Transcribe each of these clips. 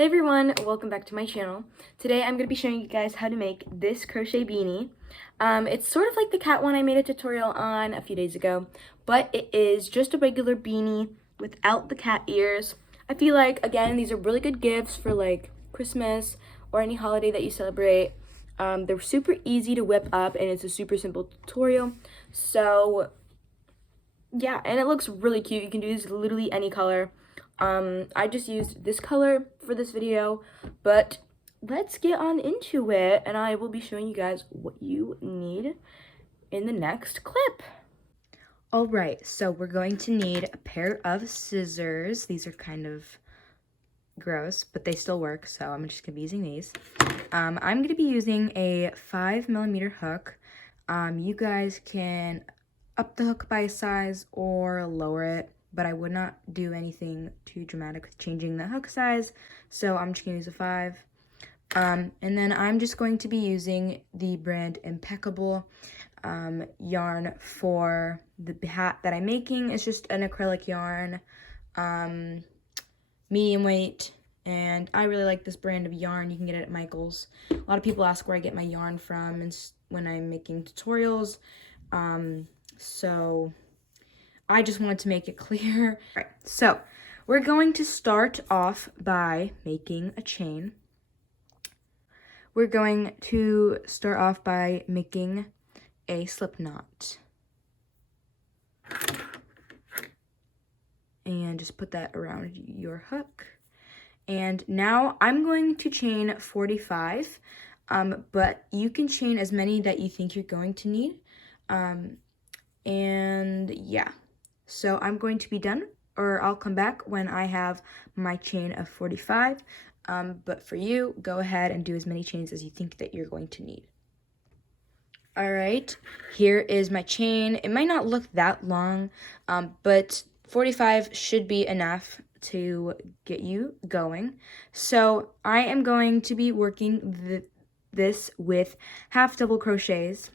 Hey everyone, welcome back to my channel. Today I'm going to be showing you guys how to make this crochet beanie. It's sort of like the cat one I made a tutorial on a few days ago, but it is just a regular beanie without the cat ears. I feel like, again, these are really good gifts for like Christmas or any holiday that you celebrate. They're super easy to whip up and it's a super simple tutorial. So yeah, and it looks really cute. You can do this literally any color. I just used this color for this video, but let's get on into it, and I will be showing you guys what you need in the next clip. All right, so we're going to need a pair of scissors. These are kind of gross, but they still work, so I'm just gonna be using these. I'm gonna be using a 5mm hook. You guys can up the hook by a size or lower it, but I would not do anything too dramatic with changing the hook size, so I'm just gonna use a 5. And then I'm just going to be using the brand Impeccable yarn for the hat that I'm making. It's just an acrylic yarn, medium weight, and I really like this brand of yarn. You can get it at Michael's. A lot of people ask where I get my yarn from and when I'm making tutorials, so I just wanted to make it clear. All right, so we're going to start off by making a chain. We're going to start off by making a slip knot. And just put that around your hook. And now I'm going to chain 45, but you can chain as many that you think you're going to need. And yeah, so I'm going to be done, or I'll come back when I have my chain of 45. But for you, go ahead and do as many chains as you think that you're going to need. All right, here is my chain. It might not look that long, but 45 should be enough to get you going. So I am going to be working this with half double crochets.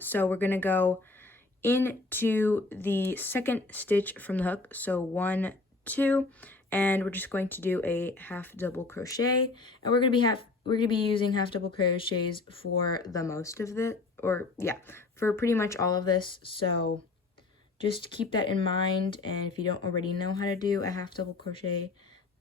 So we're gonna go into the second stitch from the hook. So 1, 2, and we're just going to do a half double crochet, and we're gonna be using half double crochets for the most of it, or yeah, for pretty much all of this. So just keep that in mind, and if you don't already know how to do a half double crochet,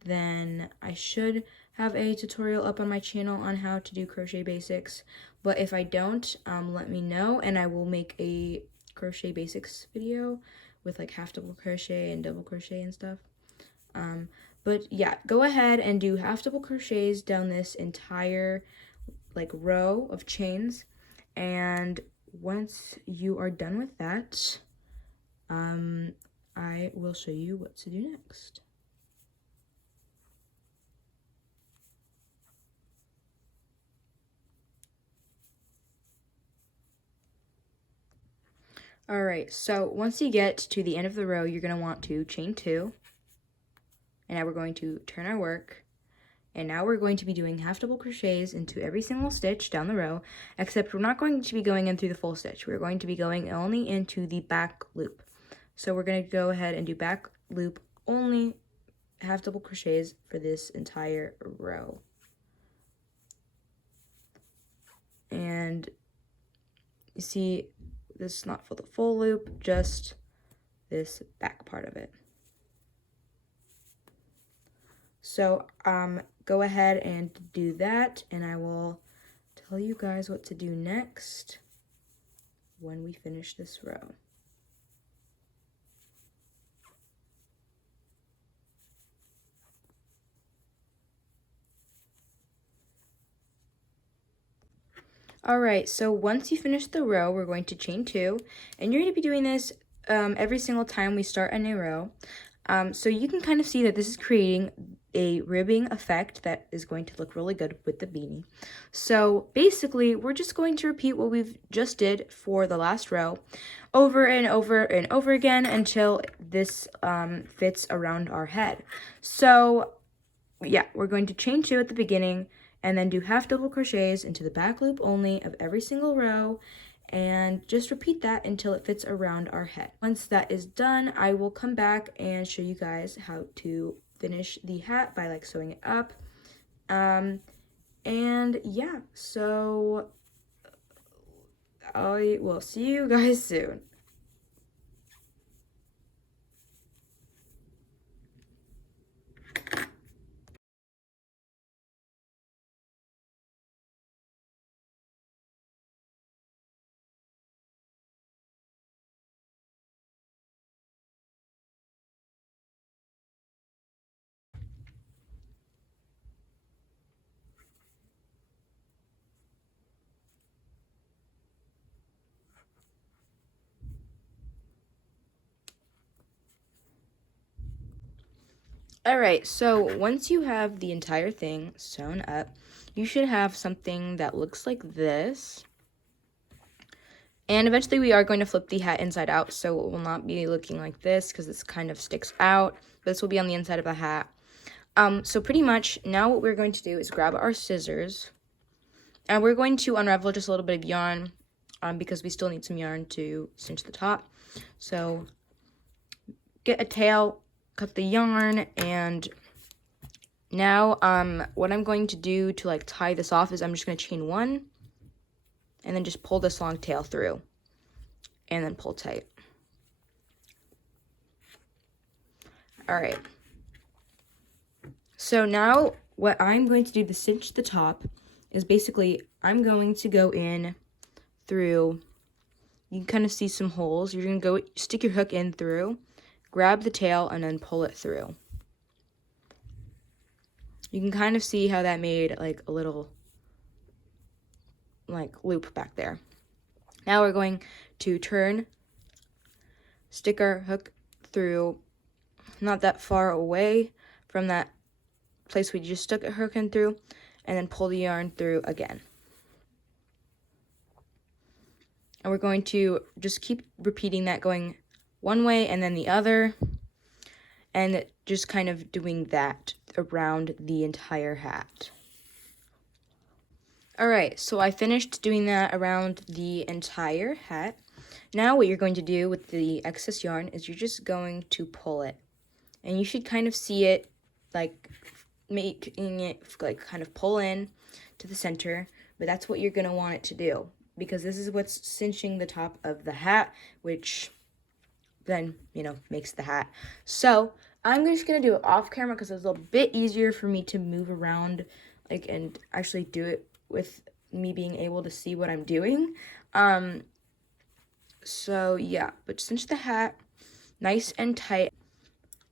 then I should have a tutorial up on my channel on how to do crochet basics. But if I don't, let me know, and I will make a crochet basics video with like half double crochet and double crochet and stuff. But yeah, go ahead and do half double crochets down this entire like row of chains, and once you are done with that, I will show you what to do next. All right, so once you get to the end of the row, you're going to want to chain 2. And now we're going to turn our work. And now we're going to be doing half double crochets into every single stitch down the row, except we're not going to be going in through the full stitch. We're going to be going only into the back loop. So we're going to go ahead and do back loop only half double crochets for this entire row. And you see, this is not for the full loop, just this back part of it. So go ahead and do that, and I will tell you guys what to do next when we finish this row. All right, so once you finish the row, we're going to chain 2, and you're going to be doing this every single time we start a new row. So you can kind of see that this is creating a ribbing effect that is going to look really good with the beanie. So basically, we're just going to repeat what we've just did for the last row over and over and over again until this fits around our head. So yeah, we're going to chain 2 at the beginning, and then do half double crochets into the back loop only of every single row, and just repeat that until it fits around our head. Once that is done, I will come back and show you guys how to finish the hat by like sewing it up. And yeah, so I will see you guys soon. Alright, so once you have the entire thing sewn up, you should have something that looks like this. And eventually we are going to flip the hat inside out, so it will not be looking like this because this kind of sticks out. This will be on the inside of the hat. So pretty much now what we're going to do is grab our scissors, and we're going to unravel just a little bit of yarn because we still need some yarn to cinch the top. So get a tail, cut the yarn, and now what I'm going to do to like tie this off is I'm just going to chain one and then just pull this long tail through and then pull tight. All right. So now what I'm going to do to cinch the top is basically I'm going to go in through, you can kind of see some holes. You're going to go stick your hook in through, grab the tail, and then pull it through. You can kind of see how that made like a little like loop back there. Now we're going to turn, stick our hook through, not that far away from that place we just stuck a hook in through, and then pull the yarn through again. And we're going to just keep repeating that, going one way and then the other, and just kind of doing that around the entire hat. Alright, so I finished doing that around the entire hat. Now what you're going to do with the excess yarn is you're just going to pull it. And you should kind of see it like making it like kind of pull in to the center, but that's what you're going to want it to do because this is what's cinching the top of the hat, which then, you know, makes the hat. So I'm just going to do it off camera because it's a little bit easier for me to move around like and actually do it with me being able to see what I'm doing. So yeah, but cinch the hat nice and tight.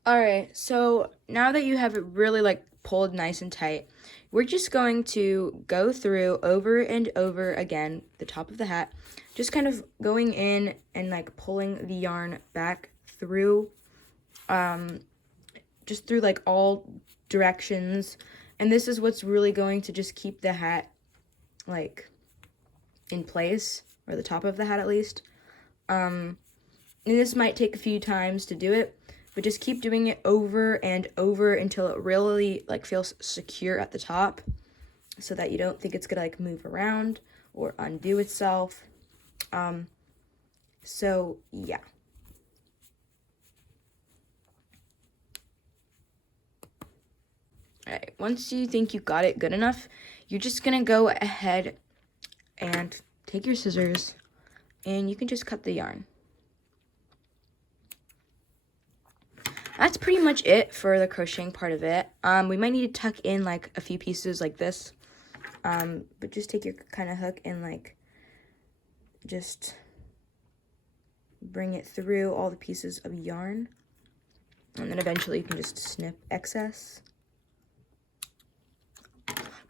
Alright, so now that you have it really like pulled nice and tight, we're just going to go through over and over again the top of the hat, just kind of going in and like pulling the yarn back through, just through like all directions. And this is what's really going to just keep the hat like in place, or the top of the hat at least. And this might take a few times to do it, but just keep doing it over and over until it really like feels secure at the top, so that you don't think it's gonna like move around or undo itself. So yeah. Alright, once you think you got it good enough, you're just gonna go ahead and take your scissors and you can just cut the yarn. That's pretty much it for the crocheting part of it. We might need to tuck in like a few pieces like this, but just take your kind of hook and like just bring it through all the pieces of yarn, and then eventually you can just snip excess.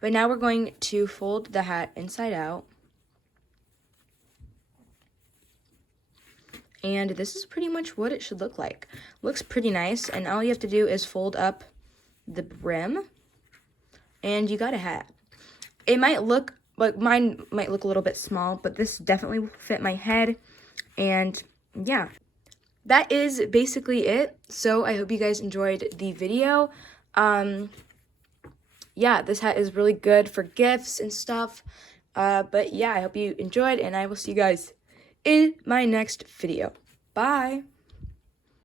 But now we're going to fold the hat inside out. And this is pretty much what it should look like. Looks pretty nice, and all you have to do is fold up the brim, and you got a hat. It might look, like mine might look a little bit small, but this definitely will fit my head, and yeah. That is basically it, so I hope you guys enjoyed the video. Yeah, this hat is really good for gifts and stuff, but yeah, I hope you enjoyed, and I will see you guys in my next video. Bye!